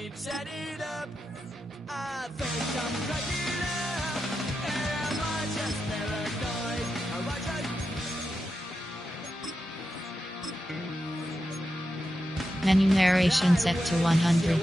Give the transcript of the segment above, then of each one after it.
keep setting up. I think I'm cracking up. Am I just paranoid? Am I just... Menu narration set to 100.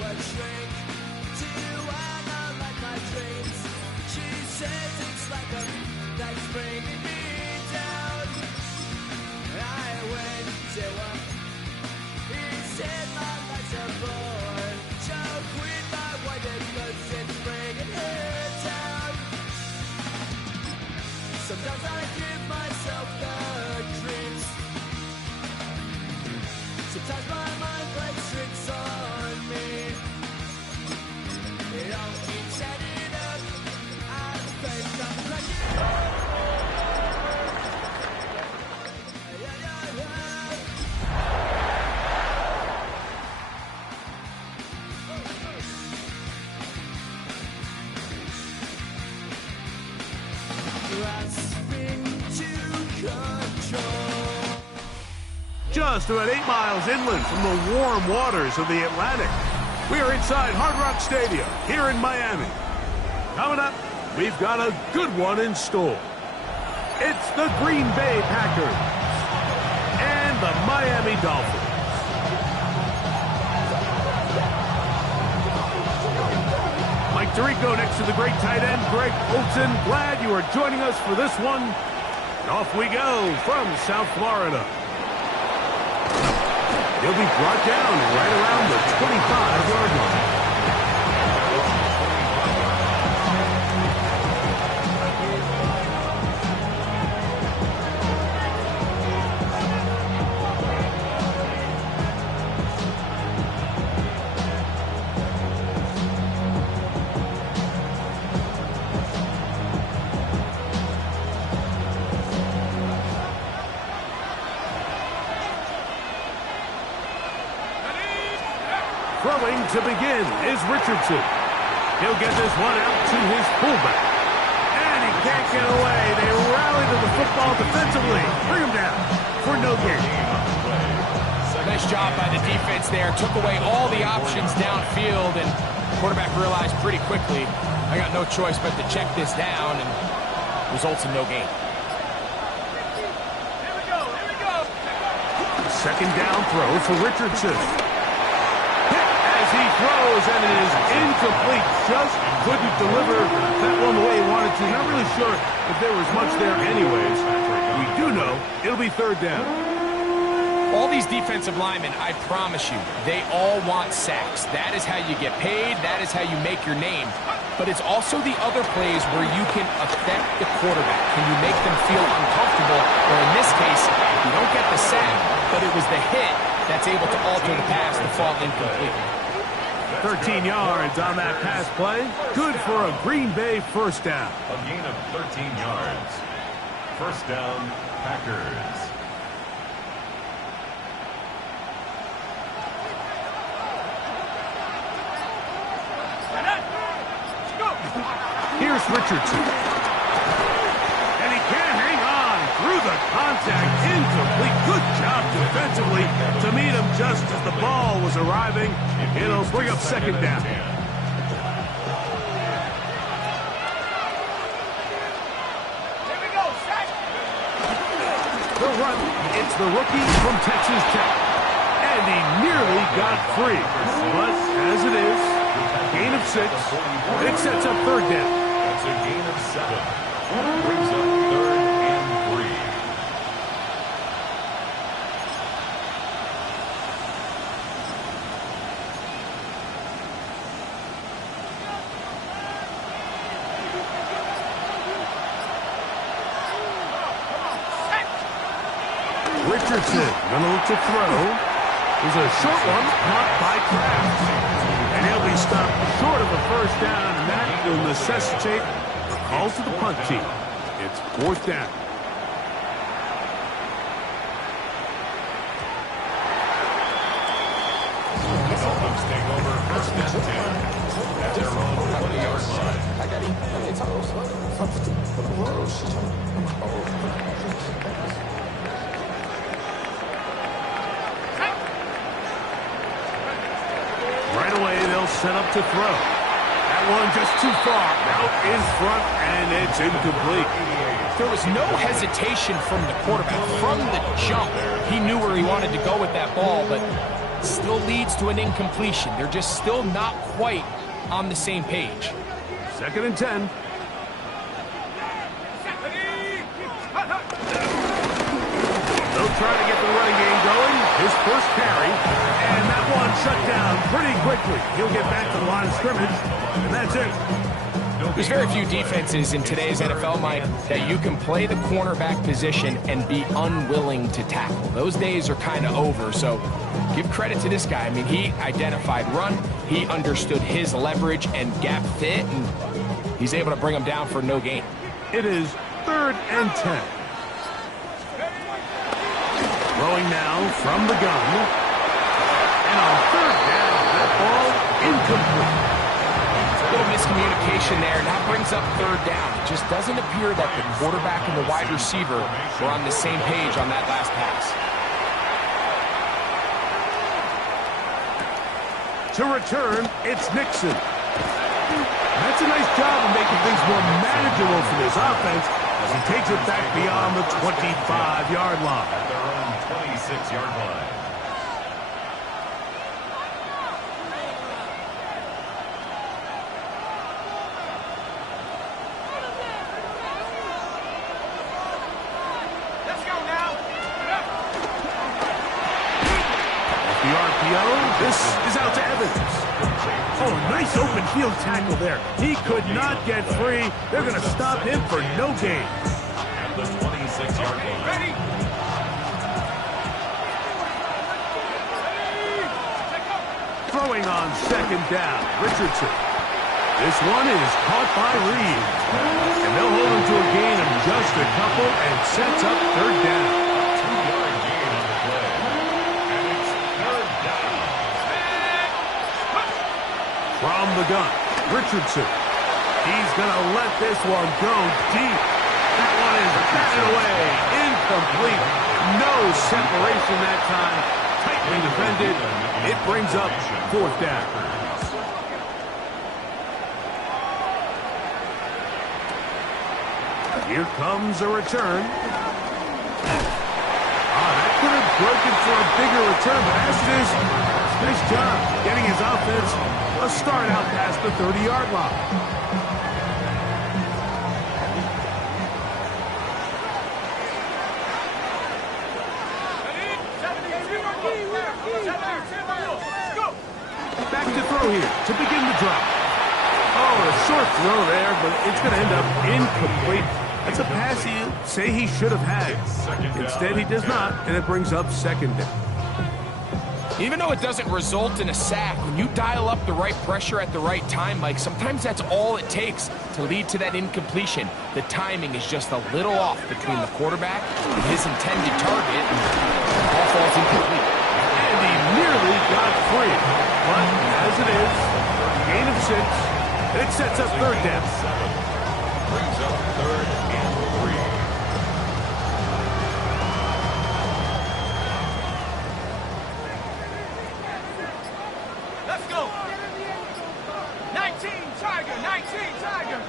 Sometimes I give myself the creeps. Sometimes my mind plays tricks on me. It all keeps adding up. I think I'm cracking up. Just about 8 miles inland from the warm waters of the Atlantic, we are inside Hard Rock Stadium here in Miami. Coming up, we've got a good one in store. It's the Green Bay Packers and the Miami Dolphins. Mike Tirico next to the great tight end, Greg Olsen. Glad you are joining us for this one. And off we go from South Florida. He'll be brought down right around the 25-yard line. Throwing to begin is Richardson. He'll get this one out to his fullback. And he can't get away. They rally to the football defensively. Bring him down for no gain. Nice job by the defense there. Took away all the options downfield, and quarterback realized pretty quickly, I got no choice but to check this down, and results in no gain. Here we go. Second down throw for Richardson. He throws, and it is incomplete. Just couldn't deliver that one the way he wanted to. Not really sure if there was much there anyways. We do know it'll be third down. All these defensive linemen, I promise you, they all want sacks. That is how you get paid. That is how you make your name. But it's also the other plays where you can affect the quarterback. Can you make them feel uncomfortable? Or in this case, you don't get the sack, but it was the hit that's able to alter the pass to fall incomplete. 13 yards on that pass play. Good for a Green Bay first down. A gain of 13 yards. First down, Packers. Here's Richardson. And he can't hang on through the contact. Incomplete. Good job defensively to meet him just as the ball was arriving. It'll bring up second down. The run, it's the rookie from Texas Tech. And he nearly got free. But as it is, gain of 6. It sets up third down. That's a gain of 7. Brings up third and 3. Richardson gonna look to throw. There's a short one caught by Kraft. And he'll be stopped short of a first down, and that will necessitate a call to the punt team. It's fourth down. The Dolphins take over first and 10 at their own 20-yard line. set up to throw. That one just too far. Out in front, and it's incomplete. There was no hesitation from the quarterback. From the jump, he knew where he wanted to go with that ball, but still leads to an incompletion. They're just still not quite on the same page. 2nd and 10. They'll try to get the running game going. His first carry, and that one shut down pretty quickly. He'll get back to the line of scrimmage, and that's it. There's very few defenses in today's NFL, Mike, that you can play the cornerback position and be unwilling to tackle. Those days are kind of over, so give credit to this guy. I mean, he identified run, he understood his leverage and gap fit, and he's able to bring him down for no gain. It is 3rd and 10. Throwing now from the gun. And on 3rd down, that ball incomplete. A little miscommunication there, and that brings up 3rd down. It just doesn't appear that the quarterback and the wide receiver were on the same page on that last pass. To return, it's Nixon. That's a nice job of making things more manageable for this offense as he takes it back beyond the 25-yard line. At their own 26-yard line. The RPO, this is out to Evans. Oh, nice open field tackle there. He could not get free. They're going to stop him for no gain. At the 26-yard line. Ready? Throwing on 2nd down, Richardson. This one is caught by Reed. And they'll hold him to a gain of just a couple and sets up 3rd down. 2-yard gain on the play. And it's 3rd down. From the gun, Richardson. He's going to let this one go deep. That one is batted away. Incomplete. No separation that time. Tightly defended. It brings up 4th down. Here comes a return. That could have broken for a bigger return, but as it is, nice job getting his offense a start out past the 30-yard line. Back to throw here to begin the drive. Oh, a short throw there, but it's going to end up incomplete. That's a pass he'll say he should have had. Instead, he does not, and it brings up 2nd down. Even though it doesn't result in a sack, when you dial up the right pressure at the right time, Mike, sometimes that's all it takes to lead to that incompletion. The timing is just a little off between the quarterback and his intended target, and the ball falls incomplete. And he nearly got free. But as it is, gain of 6, and it sets up 3rd down. Brings up 3rd and 3. Let's go. 19 Tiger, 19 Tiger.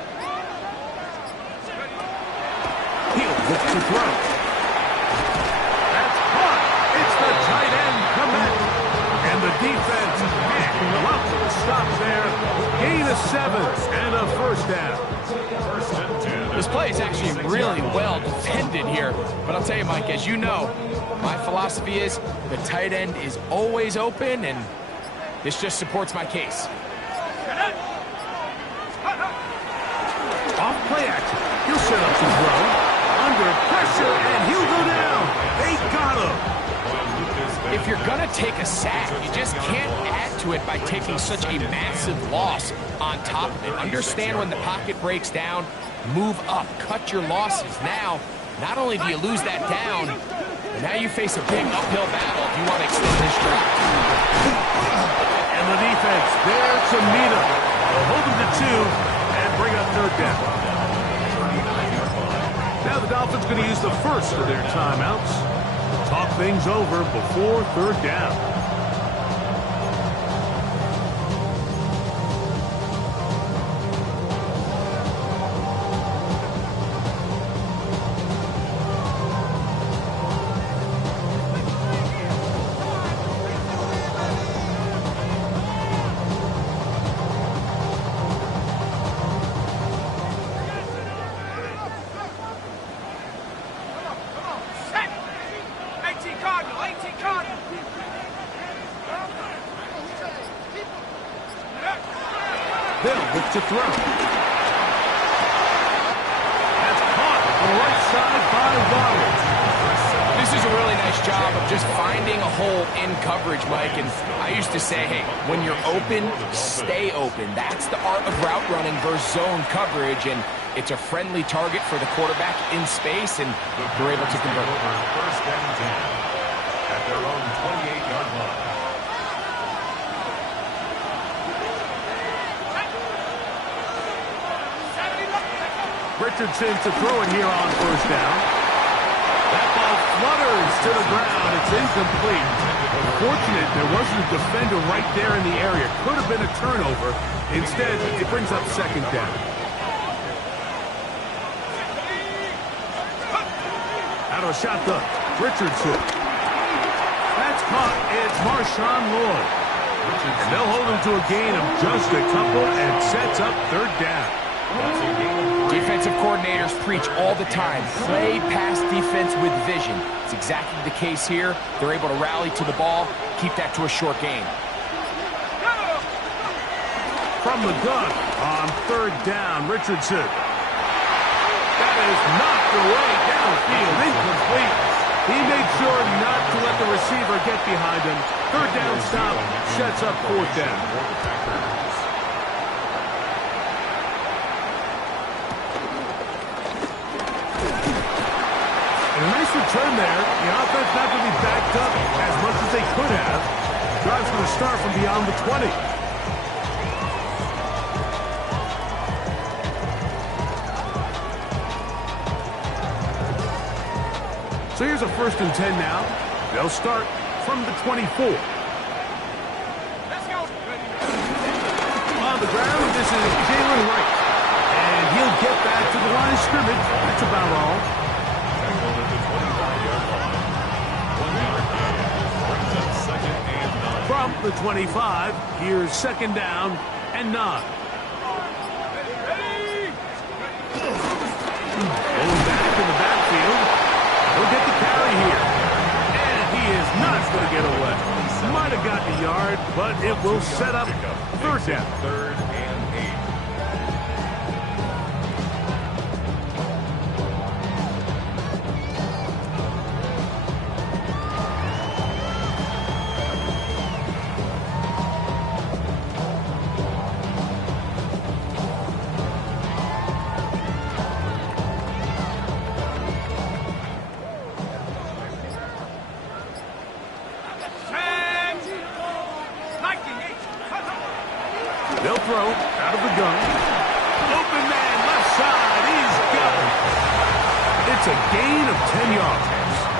He'll look to throw. That's caught. It's the tight end comeback. And the defense can't come up with a stop there. Gain of 7 and a 1st down. 1st and 10. This play is actually really well defended here. But I'll tell you, Mike, as you know, my philosophy is the tight end is always open, and this just supports my case. Off play action. He'll set up to throw. Under pressure, and he'll go down. They got him. If you're going to take a sack, you just can't add to it by taking such a massive loss on top of it. Understand when the pocket breaks down, move up, cut your losses. Now, not only do you lose that down, but now you face a big uphill battle if you want to extend this drive. And the defense there to meet him. They'll hold him to 2 and bring up 3rd down. Now the Dolphins going to use the first of their timeouts. Talk things over before 3rd down. They'll look to throw. That's caught on the right side by Waddle. This is a really nice job of just finding a hole in coverage, Mike. And I used to say, hey, when you're open, stay open. That's the art of route running versus zone coverage. And it's a friendly target for the quarterback in space, and they're able to convert. First and 10 at their own 28-yard line. Richardson to throw it here on first down. That ball flutters to the ground. It's incomplete. Fortunate there wasn't a defender right there in the area. Could have been a turnover. Instead, it brings up second down. Out of a shotgun, Richardson. That's caught. It's Marshawn Lloyd. And they'll hold him to a gain of just a couple and sets up third down. Defensive coordinators preach all the time, play pass defense with vision. It's exactly the case here. They're able to rally to the ball, keep that to a short gain. From the gun on third down, Richardson. That is knocked away downfield, incomplete. He made sure not to let the receiver get behind him. Third down stop sets up fourth down. And a nice return there. The offense not going to be backed up as much as they could have. Drive's going to start from beyond the 20. So here's a 1st and 10 now. They'll start from the 24. Let's go. On the ground, this is Jalen Wright. And he'll get back to the line of scrimmage. That's about all. Tackled at the 25-yard line. 1 yard gain. Brings up second and 9. From the 25, here's second down and 9. Going back in the backfield. He'll get the carry here. And he is not going to get away. Might have gotten a yard, but it will set up third down. Third and 8. They'll throw out of the gun. Open man, left side. He's got it. It's a gain of 10 yards.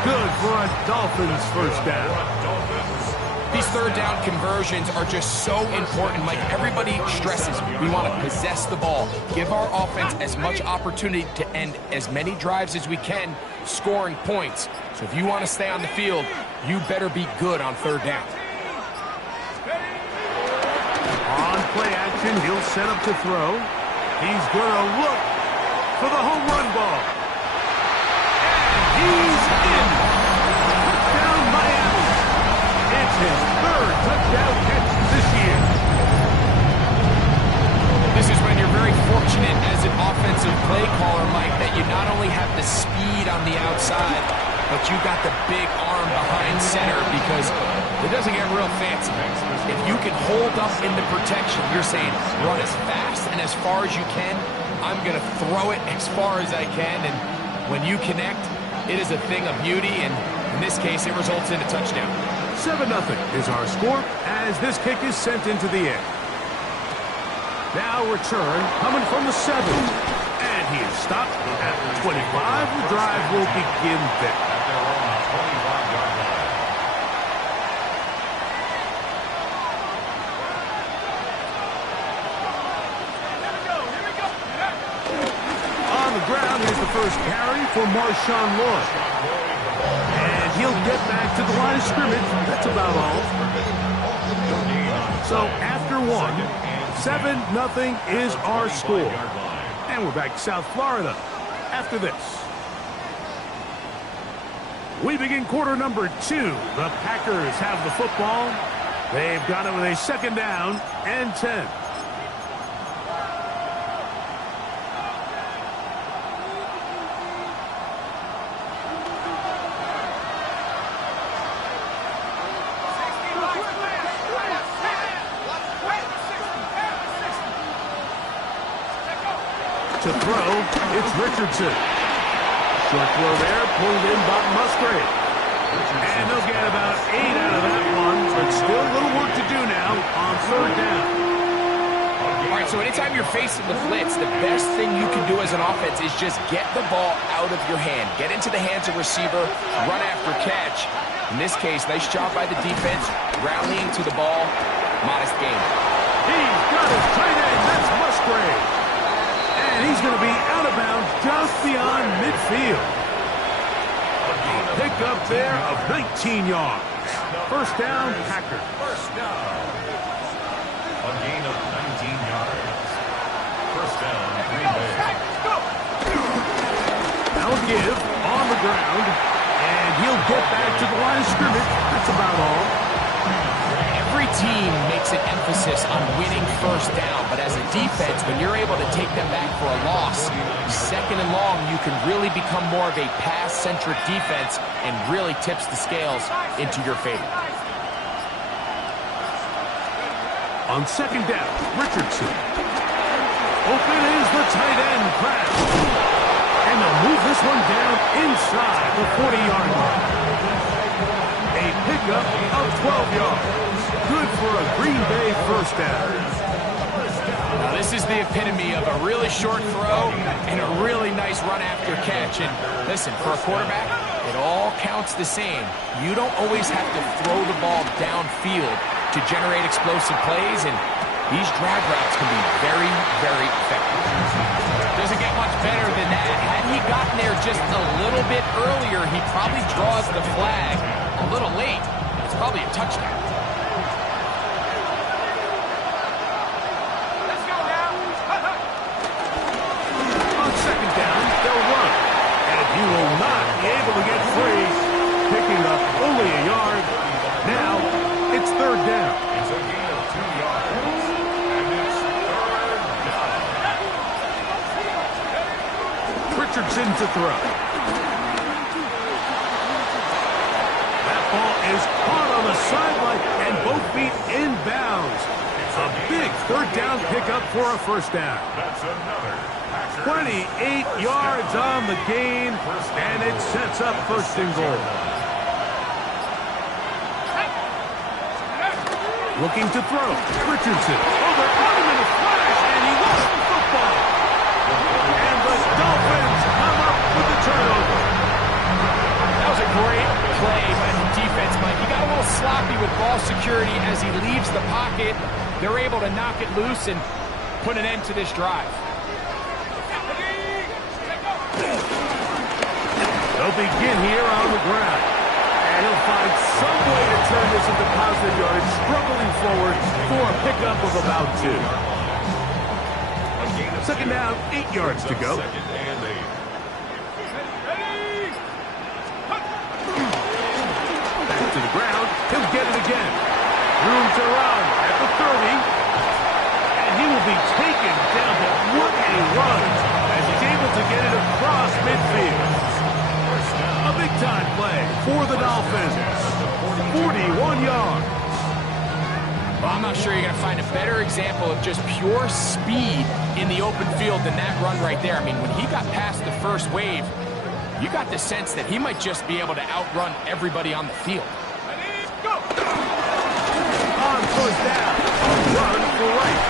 Good for a Dolphins first down. These third down conversions are just so important. Like everybody stresses, we want to possess the ball, give our offense as much opportunity to end as many drives as we can, scoring points. So if you want to stay on the field, you better be good on third down. On play action, he'll set up to throw. He's going to look for the home run ball. And he's in. Touchdown, Miami. It's his third touchdown catch this year. This is when you're very fortunate as an offensive play caller, Mike, that you not only have the speed on the outside, but you got the big arm behind center, because it doesn't get real fancy. If you can hold up in the protection, you're saying run as fast and as far as you can. I'm going to throw it as far as I can, and when you connect, it is a thing of beauty, and in this case, it results in a touchdown. 7-0 is our score as this kick is sent into the air. Now return coming from the 7. And he is stopped at the 25. The drive will begin there. At their own 25-yard line. On the ground, here's the first carry for Marshawn Lloyd. And he'll get back to the line of scrimmage. That's about all. So after one, 7-0 is our score. And we're back to South Florida after this. We begin quarter number 2. The Packers have the football. They've got it with a second down and 10. To throw, it's Richardson. Short throw there, pulled in by Musgrave. And they'll get about 8 out of that one, but still a little work to do now on third down. All right, so anytime you're facing the blitz, the best thing you can do as an offense is just get the ball out of your hand. Get into the hands of receiver, run after catch. In this case, nice job by the defense, rallying to the ball. Modest game. He's got his tight end, that's Musgrave. And he's going to be out of bounds just beyond midfield. Pick up there of 19 yards. First down, Packers. First down. A gain of 19 yards. First down, Green Bay. Now a give on the ground, and he'll get back to the line of scrimmage. That's about all. Every team makes an emphasis on winning first down, but as a defense, when you're able to take them back for a loss, second and long, you can really become more of a pass-centric defense and really tips the scales into your favor. On second down, Richardson. Open is the tight end, Kraft. And they'll move this one down inside the 40-yard line. A pickup of 12 yards. Good for a Green Bay first down. Now this is the epitome of a really short throw and a really nice run after catch. And listen, for a quarterback, it all counts the same. You don't always have to throw the ball downfield to generate explosive plays, and these drag routes can be very, very effective. Doesn't get much better than that. Had he gotten there just a little bit earlier, he probably draws the flag a little late. It's probably a touchdown. He will not be able to get free, picking up only a yard. Now, it's third down. It's a gain of 2 yards, and it's third down. Richardson to throw. That ball is caught on the sideline, and both feet inbounds. A big third down pickup for a first down. That's another. 28 yards on the gain, and it sets up first and goal. Looking to throw, Richardson. Oh, they're on him in a flash, and he lost the football. And the Dolphins come up with the turnover. That was a great play by the defense, Mike. He got a little sloppy with ball security as he leaves the pocket. They're able to knock it loose and put an end to this drive. They'll begin here on the ground. And he'll find some way to turn this into positive yards, struggling forward for a pickup of about 2. Second down, 8 yards to go. Second and 8. Back to the ground. He'll get it again. Room to run at the 30. And he will be taken down, but what a run as he's able to get it across midfield. A big-time play for the Dolphins. 41 yards. Well, I'm not sure you're going to find a better example of just pure speed in the open field than that run right there. I mean, when he got past the first wave, you got the sense that he might just be able to outrun everybody on the field. On first down, a run for right.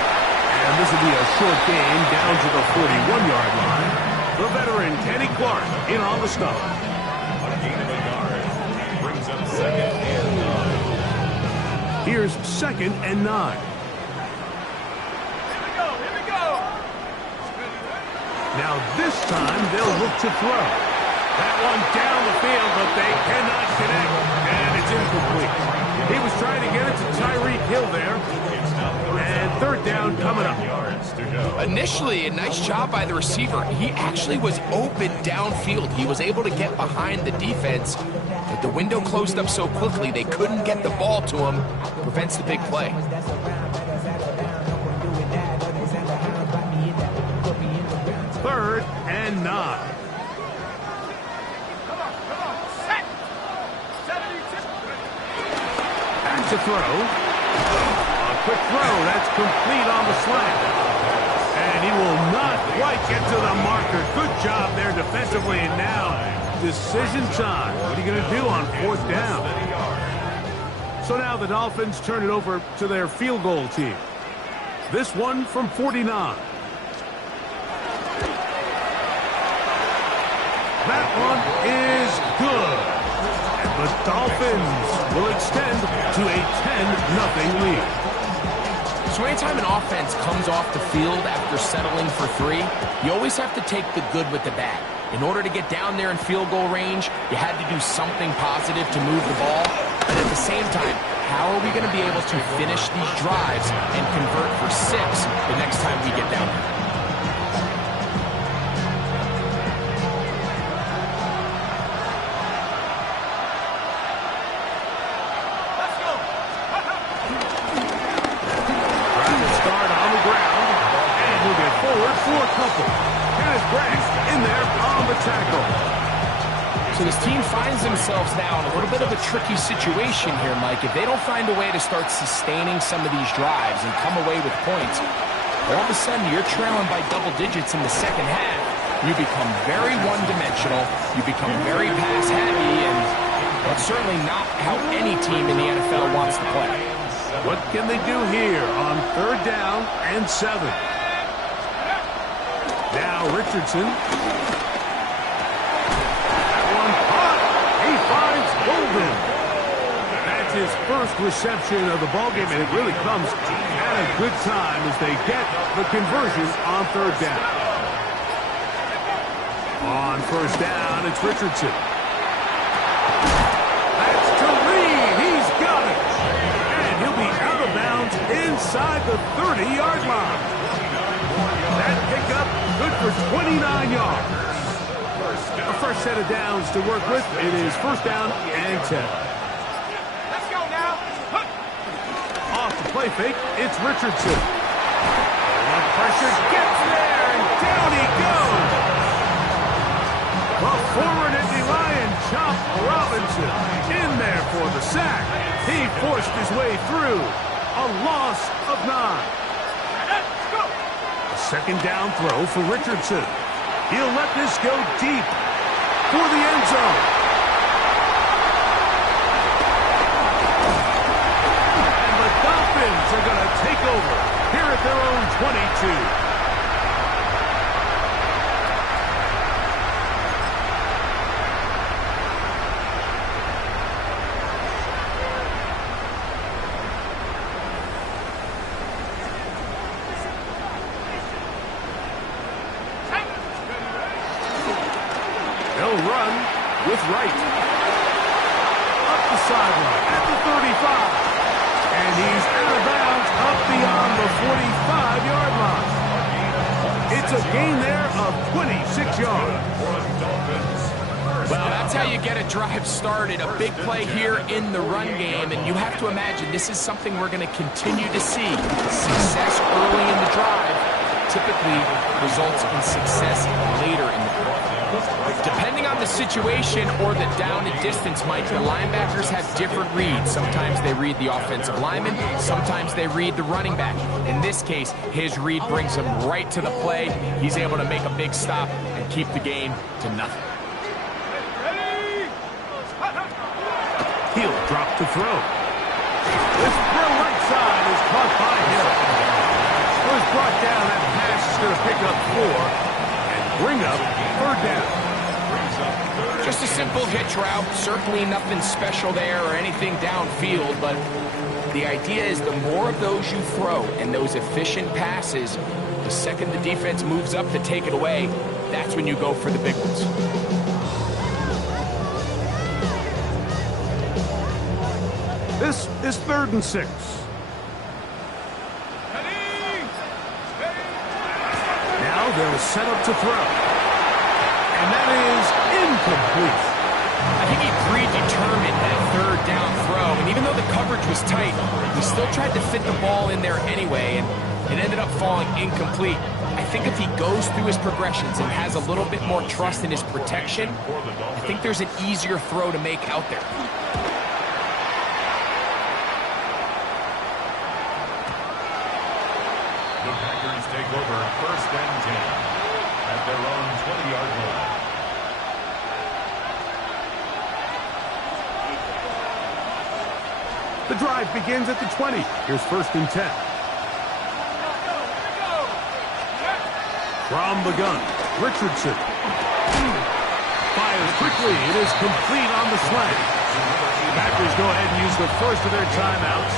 And this will be a short gain down to the 41-yard line. The veteran, Kenny Clark, in on the stop. Gain of a yard brings up second and 9. Here's second and 9. Here we go. Now this time they'll look to throw. That one down the field, but they cannot connect, and it's incomplete. He was trying to get it to Tyreek Hill there, and third down coming up. Initially, a nice job by the receiver. He actually was open downfield. He was able to get behind the defense, but the window closed up so quickly they couldn't get the ball to him. Prevents the big play. Third and 9. Back to throw. A quick throw. That's complete on the slant. And he will not quite get to the marker. Good job there defensively, and now decision time. What are you going to do on 4th down? So now the Dolphins turn it over to their field goal team. This one from 49. That one is good. And the Dolphins will extend to a 10-0 lead. So anytime an offense comes off the field after settling for 3, you always have to take the good with the bad. In order to get down there in field goal range, you had to do something positive to move the ball. But at the same time, how are we going to be able to finish these drives and convert for 6 the next time we get down there? So this team finds themselves now in a little bit of a tricky situation here, Mike. If they don't find a way to start sustaining some of these drives and come away with points, all of a sudden you're trailing by double digits in the second half. You become very one-dimensional, you become very pass-heavy, and that's certainly not how any team in the NFL wants to play. What can they do here on 3rd down and 7? Now Richardson. Golden. That's his first reception of the ballgame, and it really comes at a good time as they get the conversion on 3rd down. On 1st down, it's Richardson. That's Reed. He's got it. And he'll be out of bounds inside the 30-yard line. That pickup good for 29 yards. A fresh set of downs to work with. It is 1st down and 10. Let's go now. Off the play fake, it's Richardson. The pressure gets there, and down he goes. The forward Indy Lion, Chop Robinson, in there for the sack. He forced his way through. A loss of 9. A 2nd down throw for Richardson. He'll let this go deep for the end zone. And the Dolphins are going to take over here at their own 22. They'll run with Wright. Up the sideline at the 35. And he's out of bounds up beyond the 45-yard line. It's a gain there of 26 yards. Well, that's how you get a drive started. A big play here in the run game, and you have to imagine this is something we're going to continue to see. Success early in the drive typically results in success later in the drive. Depending on the situation or the down and distance, Mike, the linebackers have different reads. Sometimes they read the offensive lineman, sometimes they read the running back. In this case, his read brings him right to the play. He's able to make a big stop and keep the game to nothing. He'll drop to throw. This throw right side is caught by Hill. Was brought down. That pass is going to pick up 4 and bring up 3rd down. Just a simple hitch route. Certainly nothing special there or anything downfield, but the idea is the more of those you throw and those efficient passes, the second the defense moves up to take it away, that's when you go for the big ones. This is 3rd and 6. Now they'll set up to throw. And that is incomplete. I think he predetermined that 3rd down throw, and even though the coverage was tight, he still tried to fit the ball in there anyway, and it ended up falling incomplete. I think if he goes through his progressions and has a little bit more trust in his protection, I think there's an easier throw to make out there. The Packers take over 1st and 10. at their own 20-yard line. The drive begins at the 20. Here's 1st and 10. From the gun, Richardson. Fires quickly. It is complete on the slant. Packers go ahead and use the first of their timeouts.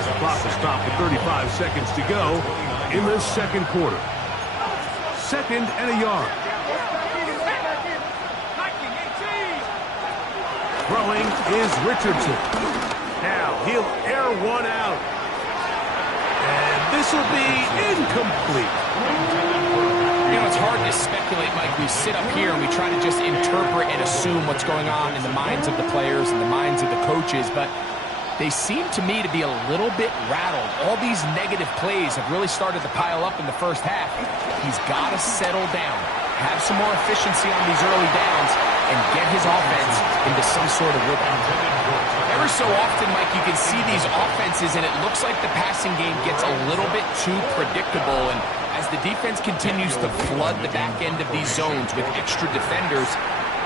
As the clock is stopped with 35 seconds to go in the 2nd quarter. 2nd and a yard. Throwing is Richardson. Now he'll air one out. And this will be incomplete. You know, it's hard to speculate, Mike. We sit up here and we try to just interpret and assume what's going on in the minds of the players and the minds of the coaches, but they seem to me to be a little bit rattled. All these negative plays have really started to pile up in the first half. He's got to settle down, have some more efficiency on these early downs, and get his offense into some sort of rhythm. Ever so often, Mike, you can see these offenses, and it looks like the passing game gets a little bit too predictable, and as the defense continues to flood the back end of these zones with extra defenders,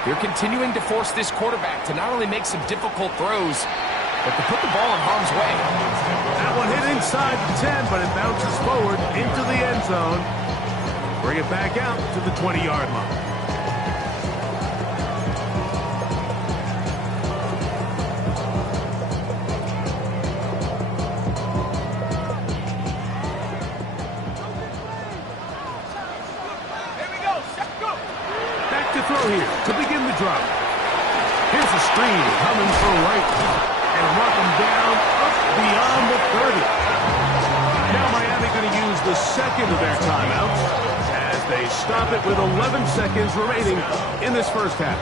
they're continuing to force this quarterback to not only make some difficult throws, but to put the ball in harm's way. That one hit inside the 10, but it bounces forward into the end zone. Bring it back out to the 20-yard line. Back to throw here to begin the drive. Here's a screen coming for right. And mark them down up beyond the 30. Now Miami going to use the 2nd of their timeouts as they stop it with 11 seconds remaining in this first half.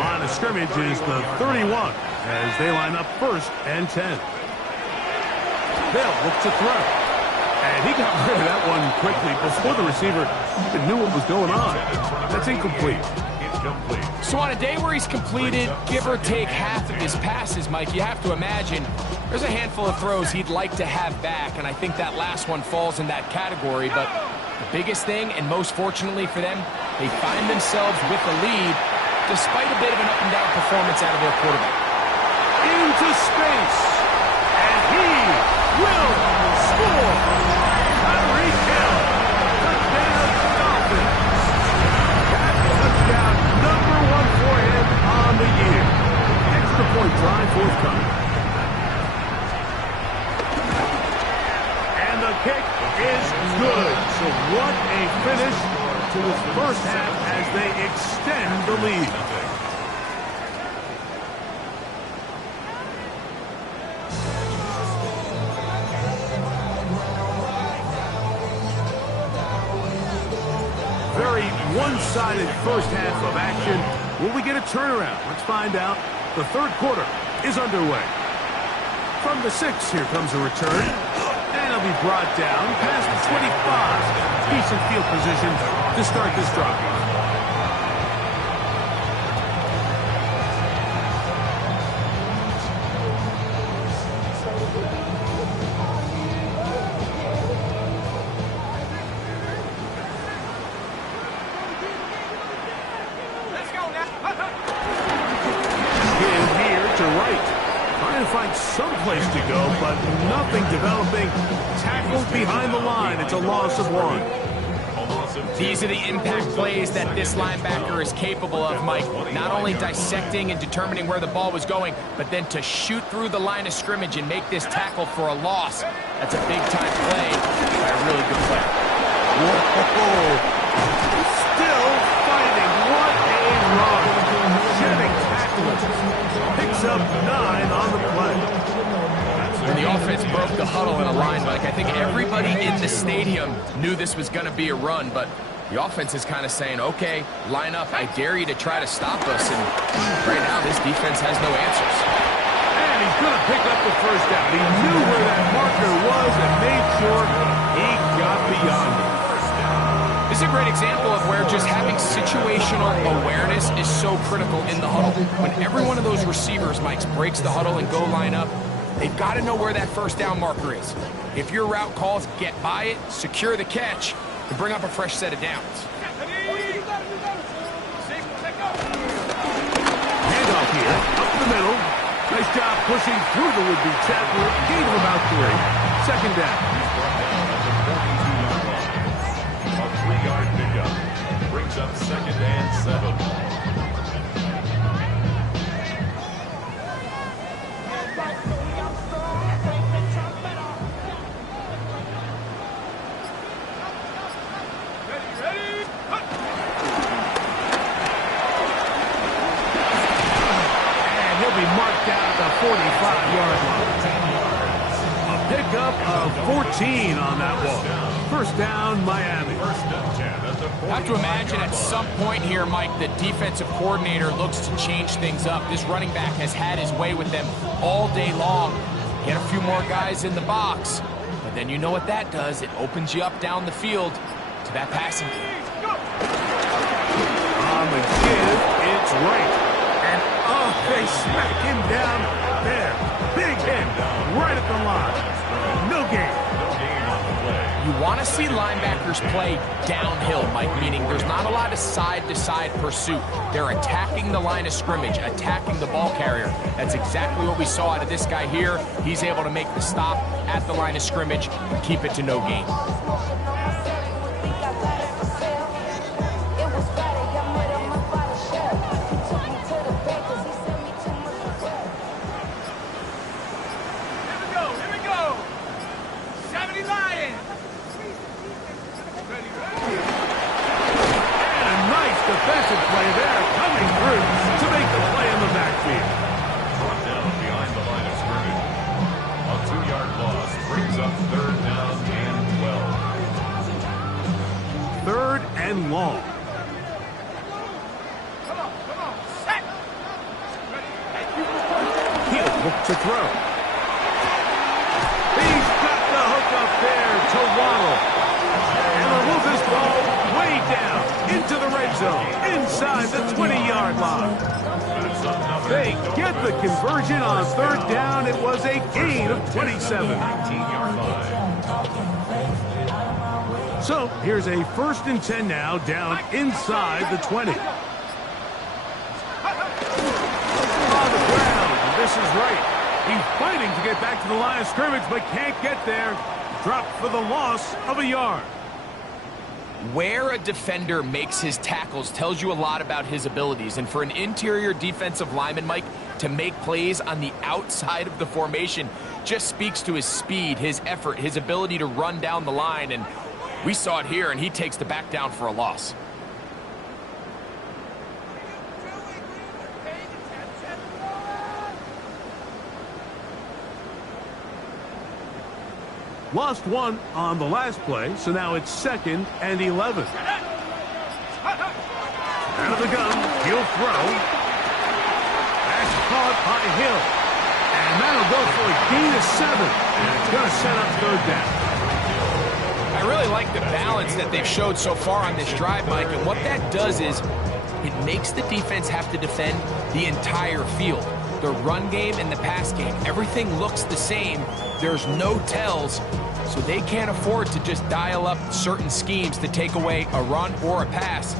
Line of scrimmage is the 31 as they line up 1st and 10. They'll look to throw. And he got rid of that one quickly before the receiver even knew what was going on. That's incomplete. So on a day where he's completed, give or take half of his passes, Mike, you have to imagine there's a handful of throws he'd like to have back, and I think that last one falls in that category. But the biggest thing, and most fortunately for them, they find themselves with a lead despite a bit of an up-and-down performance out of their quarterback. Into space, and he will score. Tyreek Hill, touchdown Dolphins. That touchdown number 1 for him on the year. Extra point drive forthcoming. And the kick is good. So what a finish to his first half as they extend the lead. Very one-sided first half of action. Will we get a turnaround? Let's find out. The 3rd quarter is underway. From the 6, here comes a return. And it'll be brought down past the 25. Decent field position to start this drive. Someplace to go, but nothing developing. Tackled behind the line. It's a loss of 1. These are the impact plays that this linebacker is capable of, Mike. Not only dissecting and determining where the ball was going, but then to shoot through the line of scrimmage and make this tackle for a loss. That's a big-time play by a really good player. Whoa. Still fighting. What a run. Shedding tackles. Picks up 9 on the play. When the offense broke the huddle in a line, Mike, I think everybody in the stadium knew this was going to be a run, but the offense is kind of saying, okay, line up. I dare you to try to stop us, and right now this defense has no answers. And he's going to pick up the first down. He knew where that marker was and made sure he got beyond it. This is a great example of where just having situational awareness is so critical in the huddle. When every one of those receivers, Mike, breaks the huddle and go line up, they've got to know where that first down marker is. If your route calls, get by it, secure the catch, and bring up a fresh set of downs. Handoff here, up the middle. Nice job pushing through the would-be tackler. Gain of about 3. Second down. A 3-yard pickup brings up 2nd and 7. Marked down at the 45-yard line. A pickup of 14 on that one. First down, Miami. I have to imagine at some point here, Mike, the defensive coordinator looks to change things up. This running back has had his way with them all day long. Get a few more guys in the box, but then you know what that does. It opens you up down the field to that passing game. On the give, it's right. And, oh, they smack him down there. Big hit right at the line. No gain. You want to see linebackers play downhill, Mike, meaning there's not a lot of side-to-side pursuit. They're attacking the line of scrimmage, attacking the ball carrier. That's exactly what we saw out of this guy here. He's able to make the stop at the line of scrimmage and keep it to no gain. Defensive play there, coming through to make the play in the backfield. Brought down behind the line of scrimmage. A 2-yard loss brings up 3rd down and 12. 3rd and long. He'll look to throw. He's got the hook up there to Waddle. And they'll move this ball way down into the red zone, inside the 20-yard line. They get the conversion on 3rd down. It was a gain of 27. So here's a 1st and 10 now, down inside the 20. On the ground, this is right. He's fighting to get back to the line of scrimmage, but can't get there. Dropped for the loss of a yard. Where a defender makes his tackles tells you a lot about his abilities. And for an interior defensive lineman, Mike, to make plays on the outside of the formation just speaks to his speed, his effort, his ability to run down the line. And we saw it here, and he takes the back down for a loss. Lost 1 on the last play, so now it's 2nd and 11. Out of the gun, he'll throw. That's caught by Hill. And that'll go for a gain of 7. And it's going to set up 3rd down. I really like the balance that they've showed so far on this drive, Mike. And what that does is it makes the defense have to defend the entire field. The run game and the pass game, everything looks the same. There's no tells, so they can't afford to just dial up certain schemes to take away a run or a pass.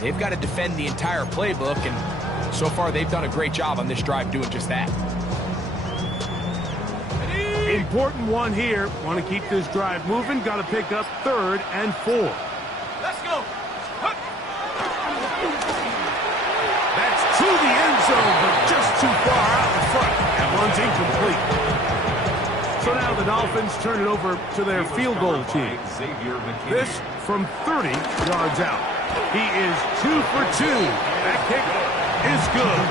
They've got to defend the entire playbook, and so far they've done a great job on this drive doing just that. Important one here. Want to keep this drive moving. Got to pick up 3rd and 4. Let's go. That's to the end zone, but just too far out in front. That one's incomplete. So now the Dolphins turn it over to their field goal team. This from 30 yards out. He is 2 for 2. That kick is good.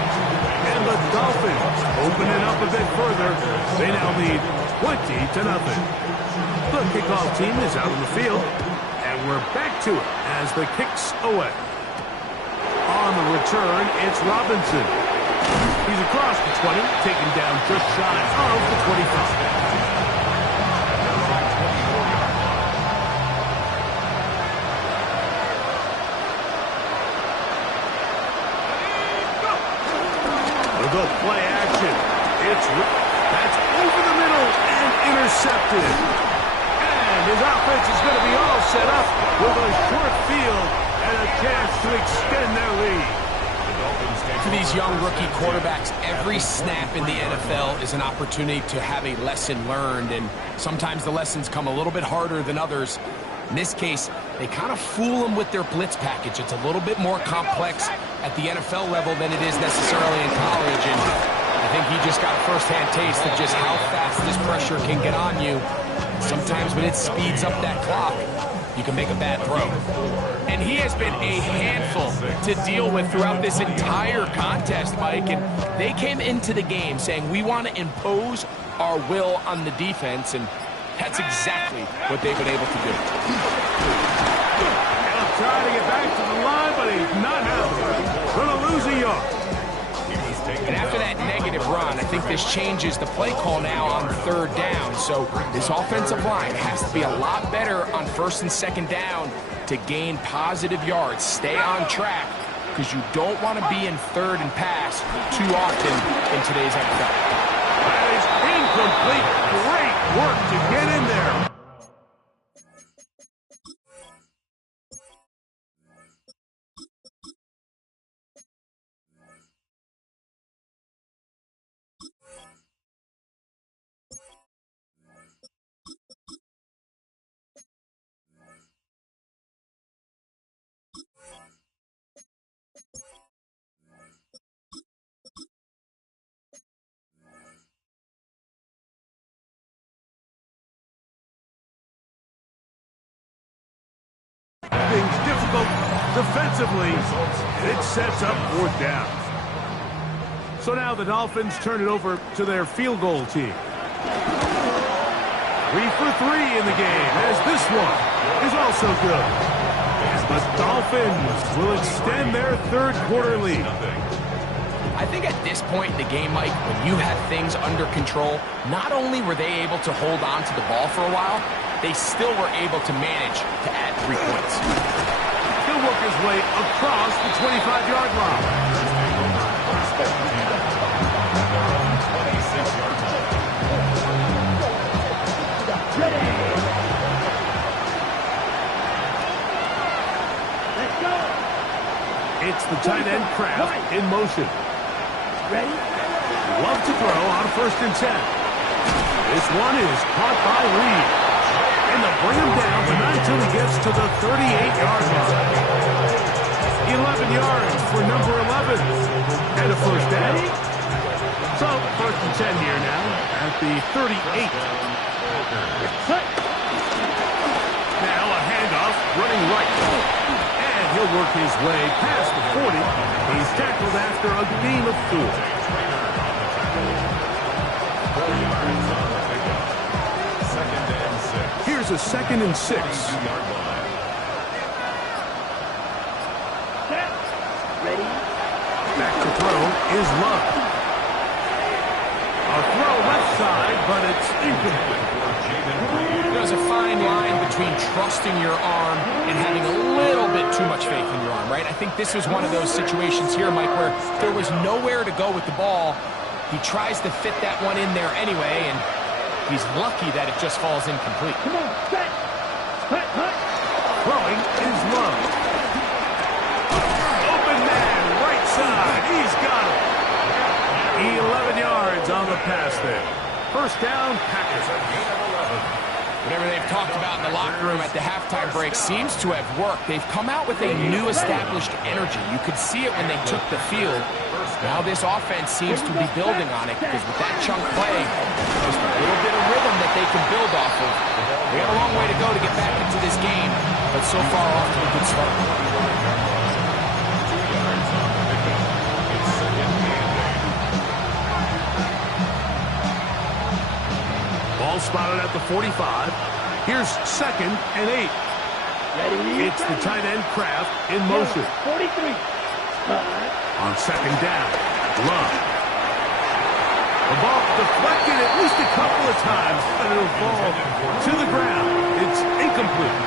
And the Dolphins open it up a bit further. They now lead 20-0. The kickoff team is out on the field. And we're back to it as the kick's away. On the return, it's Robinson. He's across the 20, taken down just shy of the 25. We'll go play action. That's over the middle and intercepted. And his offense is going to be all set up with a short field and a chance to extend their lead. For these young rookie quarterbacks, every snap in the NFL is an opportunity to have a lesson learned, and sometimes the lessons come a little bit harder than others. In this case, they kind of fool them with their blitz package. It's a little bit more complex at the NFL level than it is necessarily in college, and I think he just got a first-hand taste of just how fast this pressure can get on you. Sometimes when it speeds up that clock, you can make a bad throw. And he has been a handful to deal with throughout this entire contest, Mike. And they came into the game saying, we want to impose our will on the defense, and that's exactly what they've been able to do. He'll try to get back to the line, but he's not happening. Going to lose a yard. And after that negative run, I think this changes the play call now on third down. So this offensive line has to be a lot better on first and second down to gain positive yards. Stay on track, because you don't want to be in third and pass too often in today's NFL. That is incomplete. Great work to get in there. Things difficult defensively, and it sets up fourth down. So now the Dolphins turn it over to their field goal team. 3 for 3 in the game, as this one is also good. The Dolphins will extend their third quarter lead. I think at this point in the game, Mike, when you have things under control, not only were they able to hold on to the ball for a while, they still were able to manage to add 3 points. He'll work his way across the 25-yard line. Let's go. It's the tight end Kraft in motion. Ready? Love to throw on first and 10. This one is caught by Reed. And they'll bring him down, but not until he gets to the 38-yard line. 11 yards for number 11. And a first down. So, first and 10 here now at the 38. Now a handoff running right. And he'll work his way past the 40. He's tackled after a gain of 4. Here's a 2nd and 6. Ready? Back to throw is Love. A throw left side, but it's incomplete. There's a fine line between trusting your arm and having a little bit too much faith in your arm, right? I think this was one of those situations here, Mike, where there was nowhere to go with the ball. He tries to fit that one in there anyway, and he's lucky that it just falls incomplete. Come on, set. Hut, hut. Throwing is Love. Open man, right side. He's got it. 11 yards on the pass there. First down, Packers. Whatever they've talked about in the locker room at the halftime break seems to have worked. They've come out with a new established energy. You could see it when they took the field. Now this offense seems to be building on it, because with that chunk play, just a little bit of rhythm that they can build off of. We have a long way to go to get back into this game, but so far off to a good start. Ball spotted at the 45. Here's 2nd and 8. Ready? It's the tight end Kraft in motion. 43. On 2nd down, Love. The ball deflected at least a couple of times, and it'll fall to the ground. It's incomplete.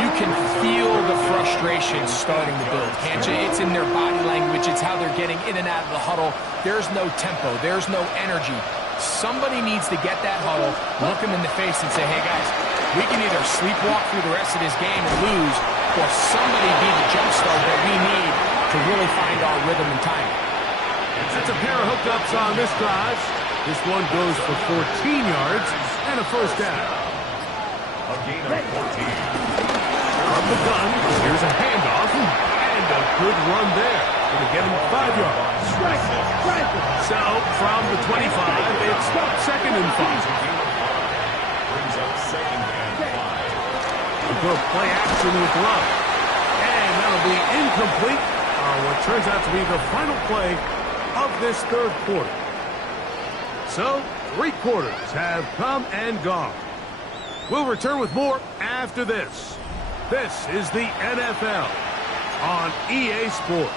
You can feel the frustration starting to build, can't you? It's in their body language. It's how they're getting in and out of the huddle. There's no tempo. There's no energy. Somebody needs to get that huddle, look them in the face and say, hey, guys, We can either sleepwalk through the rest of this game and lose, or somebody be the jump start that we need to really find our rhythm and timing. That's a pair of hookups on this drive. This one goes for 14 yards and a first down. A gain of 14. From the gun, here's a handoff, and a good run there. Gonna get him 5 yards. So, from the 25, it's second and 5. Brings up second and 5. We go play action with Love. And that'll be incomplete on what turns out to be the final play of this third quarter. So, 3 quarters have come and gone. We'll return with more after this. This is the NFL on EA Sports.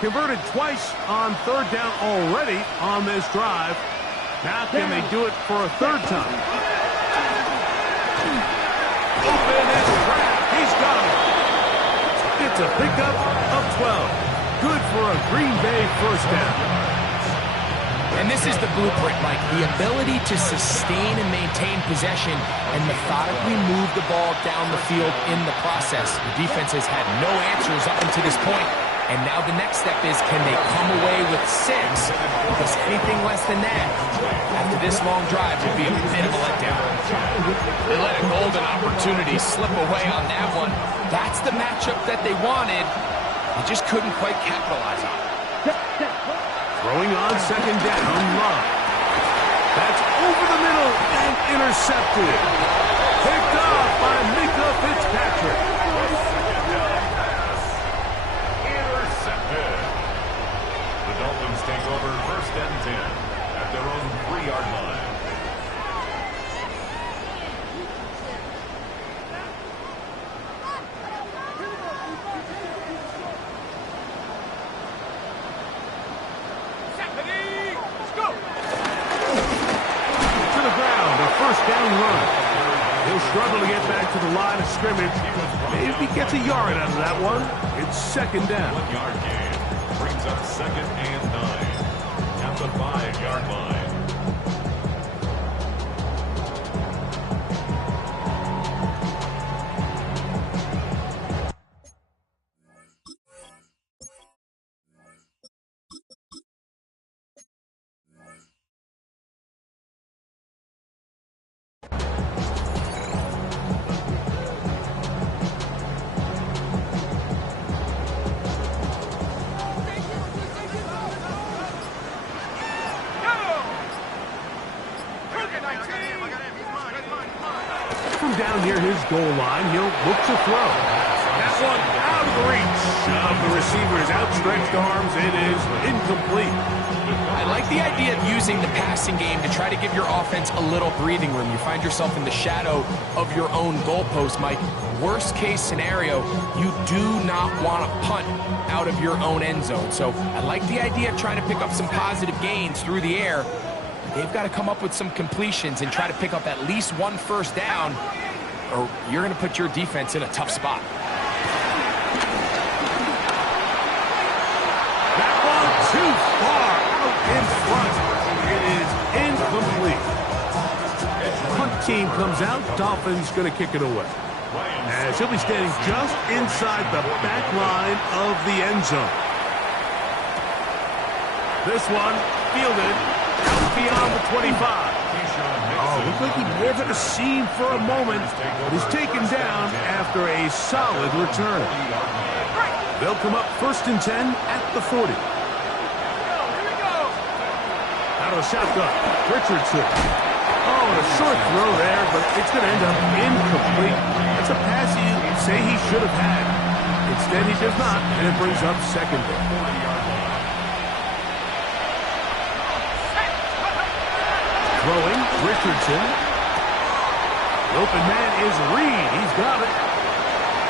Converted twice on third down already on this drive. Now can they do it for a third time? Open and trapped. He's got it. It's a pickup of 12. Good for a Green Bay first down. And this is the blueprint, Mike. The ability to sustain and maintain possession and methodically move the ball down the field in the process. The defense has had no answers up until this point. And now the next step is, can they come away with 6? Because anything less than that, after this long drive, would be a bit of a letdown. They let a golden opportunity slip away on that one. That's the matchup that they wanted. They just couldn't quite capitalize on it. Throwing on second down, Love. That's over the middle and intercepted. Picked off by Mika Fitzpatrick. Intercepted. The Dolphins take over first and 10 at their own 3-yard line. Down run. He'll struggle to get back to the line of scrimmage. Maybe gets a yard out of that one. It's second down. 1-yard gain brings up second and 9 at the 5-yard line. From down near his goal line, he'll look to throw. That one out of the reach of the receiver's outstretched arms. It is incomplete. I like the idea of using the passing game to try to give your offense a little breathing room. You find yourself in the shadow of your own goalpost, Mike. Worst case scenario, you do not want to punt out of your own end zone. So I like the idea of trying to pick up some positive gains through the air. They've got to come up with some completions and try to pick up at least one first down, or you're going to put your defense in a tough spot. That one too far out in front. It is incomplete. Punt team comes out. Dolphins going to kick it away. As he'll be standing just inside the back line of the end zone. This one fielded out beyond the 25. Oh, looks like he may have had a seam for a moment. He's taken down after a solid return. They'll come up first and 10 at the 40. Out of the shotgun, Richardson. Oh, and a short throw there, but it's going to end up incomplete. That's a pass you say he should have had. Instead, he does not, and it brings up second down. Throwing, Richardson. The open man is Reed. He's got it.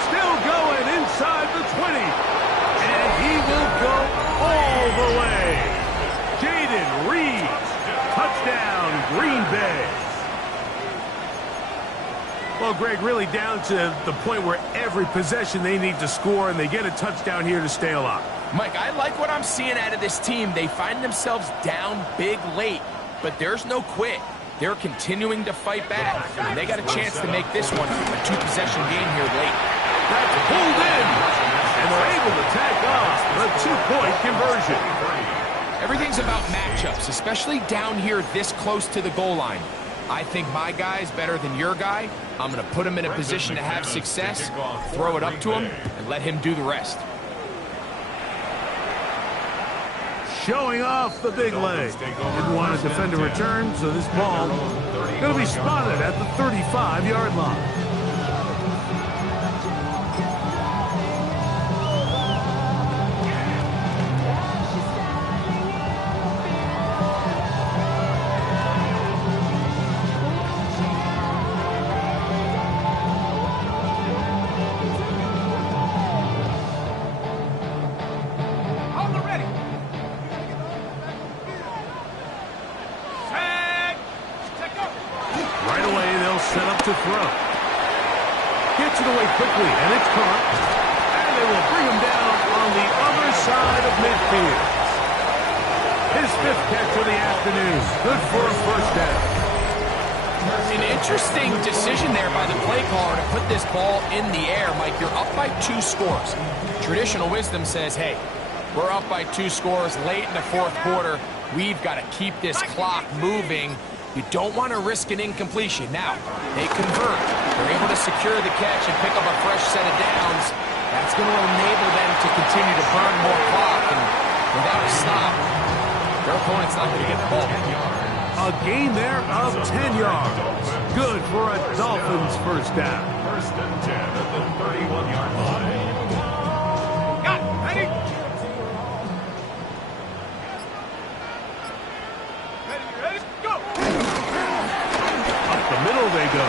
Still going inside the 20. And he will go all the way. Jaden Reed. Touchdown, Green Bay. Well, Greg, really down to the point where every possession they need to score, and they get a touchdown here to stay alive. Mike, I like what I'm seeing out of this team. They find themselves down big late, but there's no quit. They're continuing to fight back, and they got a chance to make this one a two-possession game here late. That's pulled in, and they're able to tack off the two-point conversion. Everything's about matchups, especially down here this close to the goal line. I think my guy's better than your guy. I'm going to put him in a position to have success, throw it up to him, and let him do the rest. Showing off the big leg. Didn't want to defend a return, so this ball going to be spotted at the 35-yard line. To throw. Gets it away quickly, and it's caught. And they will bring him down on the other side of midfield. His fifth catch of the afternoon. Good for a first down. An interesting decision there by the play caller to put this ball in the air. Mike, you're up by 2 scores. Traditional wisdom says, hey, we're up by 2 scores late in the fourth quarter. We've got to keep this clock moving. You don't want to risk an incompletion. Now, they convert. They're able to secure the catch and pick up a fresh set of downs. That's going to enable them to continue to burn more clock. And without a stop, their opponent's not going to get the ball. A gain there of 10 yards. Good for a Dolphins first down. First and 10 at the 31-yard line. Got it. Ready? Middle they go.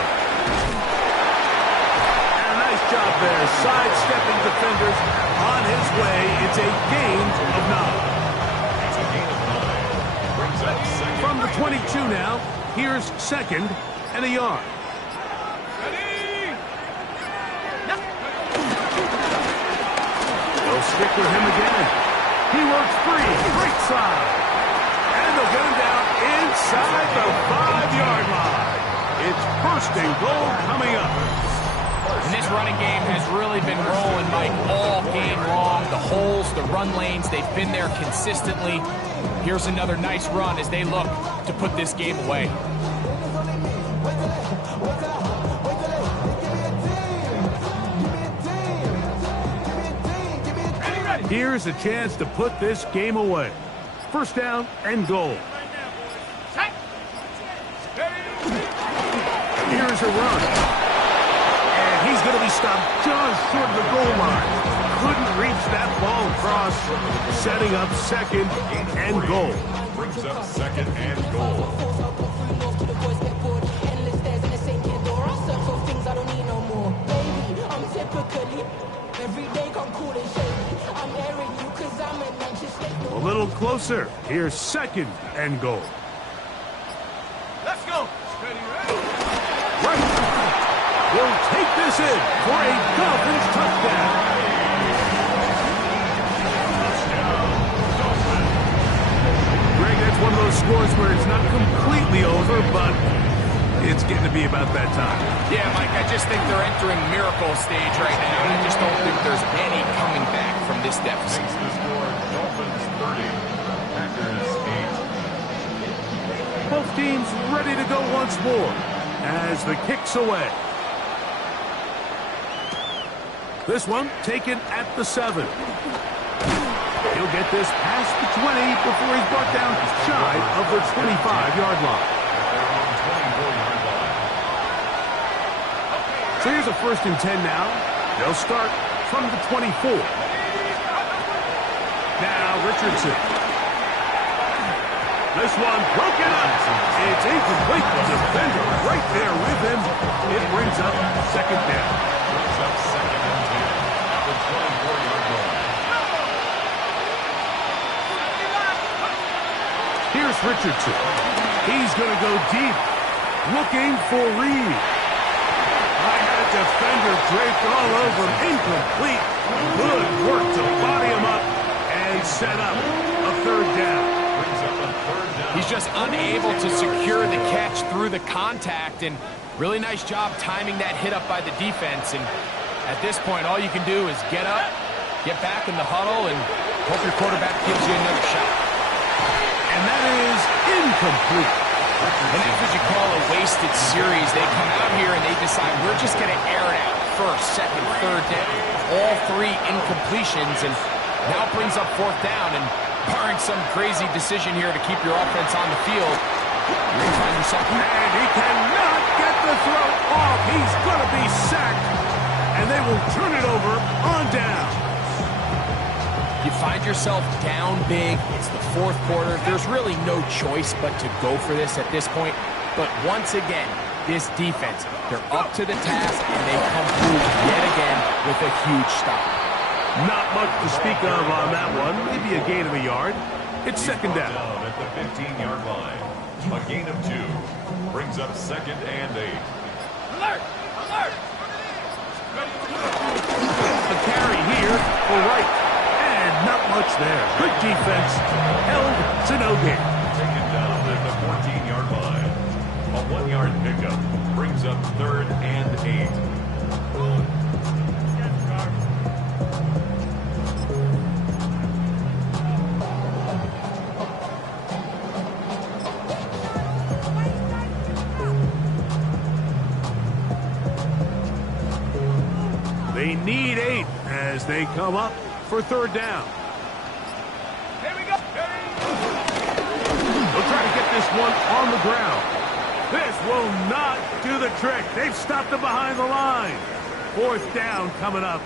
And a nice job there, sidestepping defenders on his way. It's a gain of 9. It's a gain of 9. Brings up second. From the 22 now, here's second and a yard. They'll stick with him again. He works free, right side. And they'll get him down inside the 5-yard line. It's first and goal coming up. And this running game has really been rolling, Mike, all game long. The holes, the run lanes, they've been there consistently. Here's another nice run as they look to put this game away. Here's a chance to put this game away. First down and goal. Here's a run. And he's going to be stopped just short of the goal line. Couldn't reach that ball across. Setting up second and goal. Brings up second and goal. A little closer. Here's second and goal. Let's go. Will take this in for a Dolphins touchdown. Greg, that's one of those scores where it's not completely over, but it's getting to be about that time. Yeah, Mike, I just think they're entering miracle stage right now, and I just don't think there's any coming back from this deficit. Makes the score Dolphins 30, Packers 8. Both teams ready to go once more as the kick's away. This one taken at the 7. He'll get this past the 20 before he's brought down shy of the 25-yard line. So here's a first and 10 now. They'll start from the 24. Now Richardson. This one broken up. It's incomplete. The defender right there with him. It brings up second down. Brings up second and 10 at the 24-yard line. Here's Richardson. He's going to go deep, looking for Reed. I had a defender draped all over him. Incomplete. Good work to body him up and set up a third down. brings up a third down. He's just unable to secure the catch through the contact, and really nice job timing that hit up by the defense. And at this point, all you can do is get up, get back in the huddle, and hope your quarterback gives you another shot. And that is incomplete. And that's what you call a wasted series. They come out here and they decide, we're just going to air it out. First, second, third down. All three incompletions, and now brings up fourth down. And barring some crazy decision here to keep your offense on the field, you're going to find yourself. And he cannot get the throw off. He's going to be sacked. And they will turn it over on down. You find yourself down big. It's the fourth quarter. There's really no choice but to go for this at this point. But once again, this defense, they're up to the task, and they come through yet again with a huge stop. Not much to speak of on that one. Maybe a gain of a yard. It's second down. At the 15-yard line. A gain of 2 brings up second and 8. Alert! Alert! A carry here for Wright. And not much there. Good defense. Held to no gain. Taken down at the 14-yard line. A 1-yard pickup brings up third and 8. They need 8 as they come up for third down. Here we go! They'll try to get this one on the ground. This will not do the trick. They've stopped them behind the line. Fourth down coming up.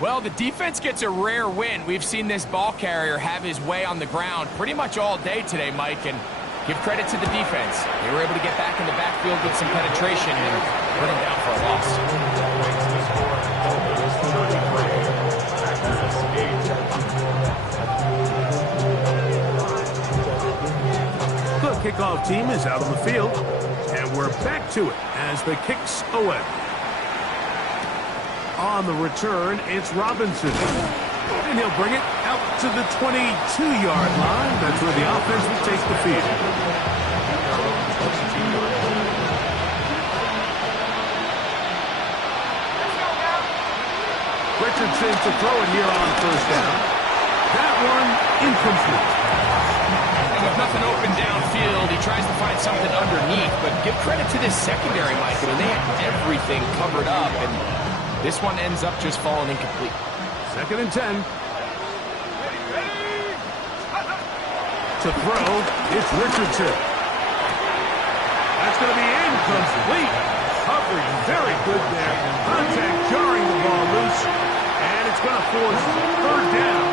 Well, the defense gets a rare win. We've seen this ball carrier have his way on the ground pretty much all day today, Mike, and give credit to the defense. They were able to get back in the backfield with some penetration and put him down for a loss. Makes the score Colts 33. Packers 8. The kickoff team is out on the field, and we're back to it as the kicks away. On the return, it's Robinson. And he'll bring it out to the 22-yard line. That's where the offense will take the field. Richardson to throw it here on first down. That one incomplete. And with nothing open downfield, he tries to find something underneath, but give credit to this secondary, Mike. I mean, they had everything covered up, and this one ends up just falling incomplete. Second and 10. To throw, it's Richardson. That's going to be incomplete. Covering very good there. Contact jarring the ball loose. And it's going to force third down.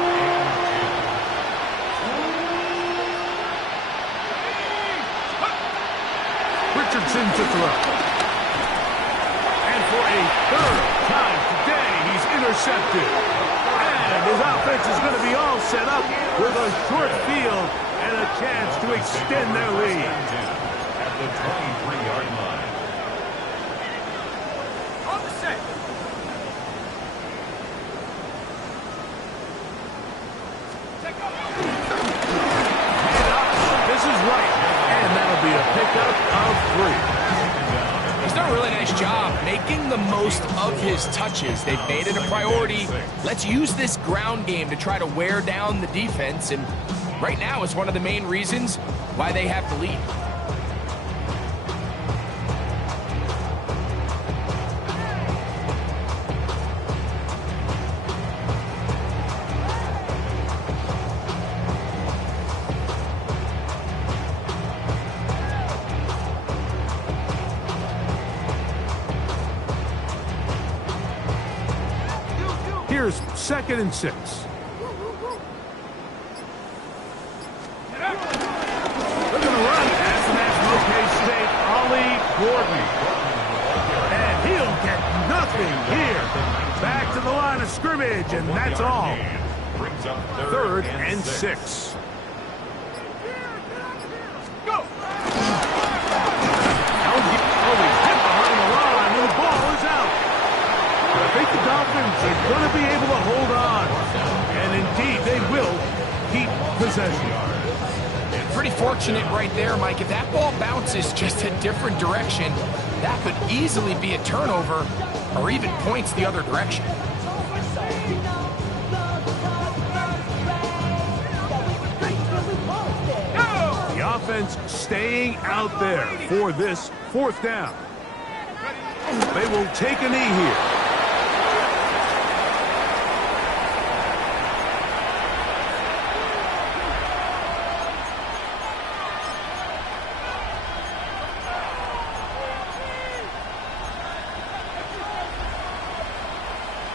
Richardson to throw. And for a third time today, he's intercepted. And his offense is going to be all set up with a short field and a chance to extend their lead. At the 23-yard line. On the set! Take off! And up. This is right. And that'll be a pickup of 3. He's done a really nice job making the most of his touches. They've made it a priority. Let's use this ground game to try to wear down the defense, and right now it's one of the main reasons why they have the lead. Here's second and 6. They're going to run as the national K-State, Ollie Gordon. And he'll get nothing here. Back to the line of scrimmage, and that's all. Brings up Third and 6. Go! Always hit behind the line, and the ball is out. But I think the Dolphins are going to be able to hold on. And indeed, they will keep possession. unfortunate right there, Mike. If that ball bounces just a different direction, that could easily be a turnover or even points the other direction. The offense staying out there for this fourth down. They will take a knee here.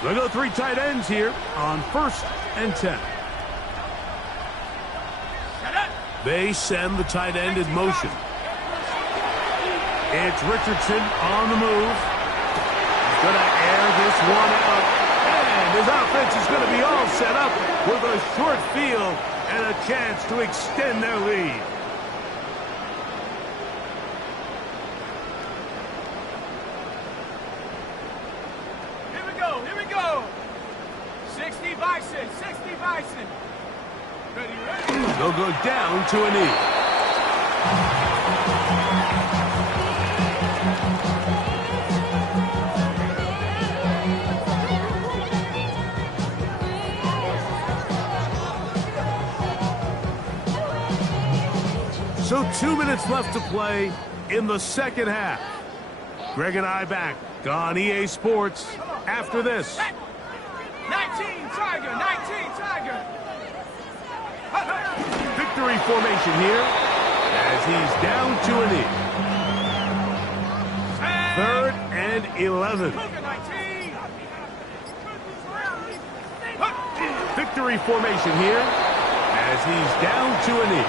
They go 3 tight ends here on 1st and 10. They send the tight end in motion. It's Richardson on the move. He's going to air this one out. And his offense is going to be all set up with a short field and a chance to extend their lead. Here we go. 60 Bison, 60 Bison. Ready. They'll go down to a knee. So 2 minutes left to play in the second half. Greg and I back on EA Sports after this. 19 Tiger, 19 Tiger. Victory formation here as he's down to a knee. 3rd and 11. Victory formation here as he's down to a knee.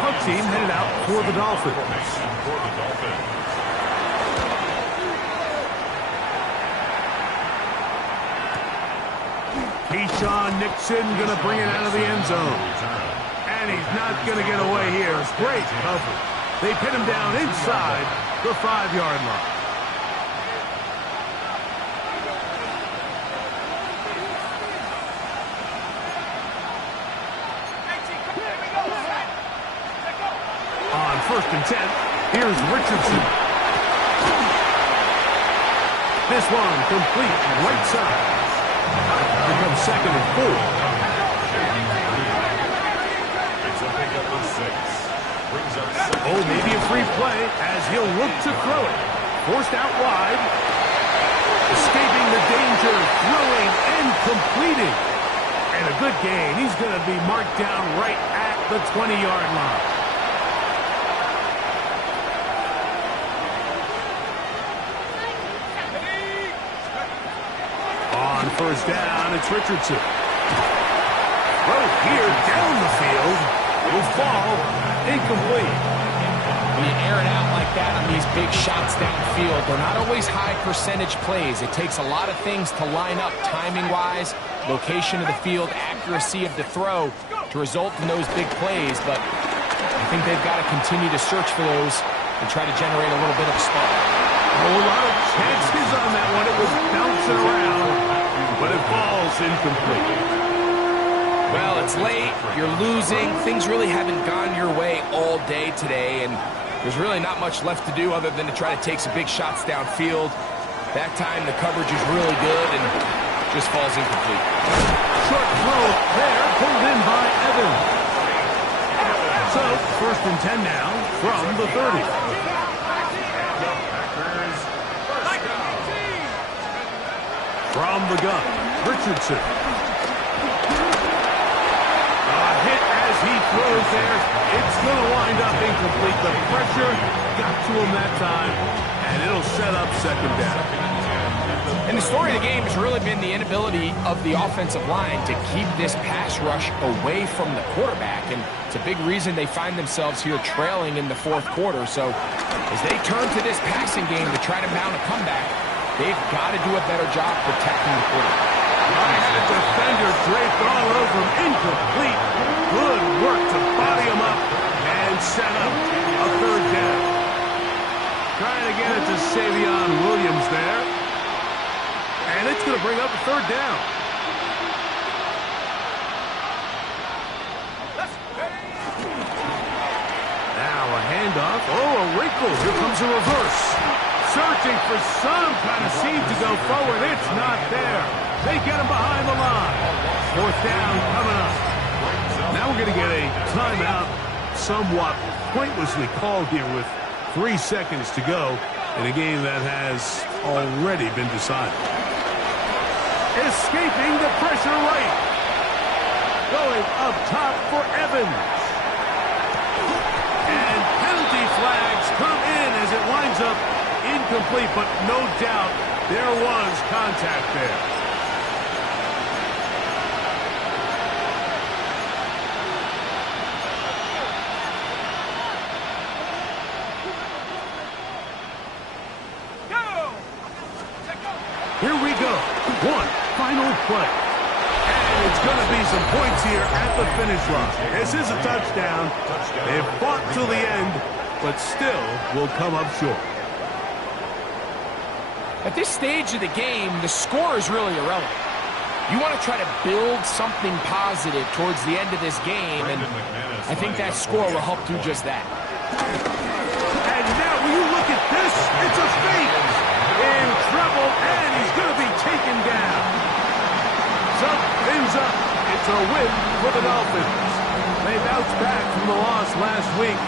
One team headed out for the Dolphins. Keyshawn Nixon going to bring it out of the end zone. And he's not going to get away here. Great coverage. They pin him down inside the 5-yard line. On 1st and 10, here's Richardson. This one complete right side. Here comes 2nd and 4. Oh, maybe a free play as he'll look to throw it. Forced out wide. Escaping the danger, throwing and completing. And a good gain. He's going to be marked down right at the 20-yard line. On 1st down, it's Richardson. Throw here down the field. Will fall incomplete. When you air it out like that on these big shots downfield, they're not always high percentage plays. It takes a lot of things to line up timing-wise, location of the field, accuracy of the throw to result in those big plays. But I think they've got to continue to search for those and try to generate a little bit of a spark. A whole lot of chances on that one. It was bouncing around, but it falls incomplete. Well, it's late, you're losing, things really haven't gone your way all day today, and there's really not much left to do other than to try to take some big shots downfield. That time the coverage is really good and just falls incomplete. Short throw there, pulled in by Evans. So, 1st and 10 now from the 30. From the gun, Richardson. He throws there. It's going to wind up incomplete. The pressure got to him that time, and it'll set up 2nd down. And the story of the game has really been the inability of the offensive line to keep this pass rush away from the quarterback, and it's a big reason they find themselves here trailing in the 4th quarter. So as they turn to this passing game to try to mount a comeback, they've got to do a better job protecting the quarterback. Had defender draped all over him, incomplete. Good work to body him up and set up a 3rd down. Trying to get it to Savion Williams there. And it's going to bring up a 3rd down. handoff. Oh, a wrinkle. Here comes a reverse. Searching for some kind of seam to go forward. It's not there. They get him behind the line. Fourth down coming up. Now we're going to get a timeout, somewhat pointlessly called here with 3 seconds to go in a game that has already been decided. Escaping the pressure right. Going up top for Evans. And penalty flags come in as it winds up incomplete, but no doubt there was contact there. Here we go. One final play. And it's going to be some points here at the finish line. This is a touchdown. They've fought till the end, but still will come up short. At this stage of the game, the score is really irrelevant. You want to try to build something positive towards the end of this game, and I think that score will help do just that. And now, will you look at this? It's a fake. In trouble, and he's going to be taken down. So, Phins up. It's a win for the Dolphins. They bounced back from the loss last week.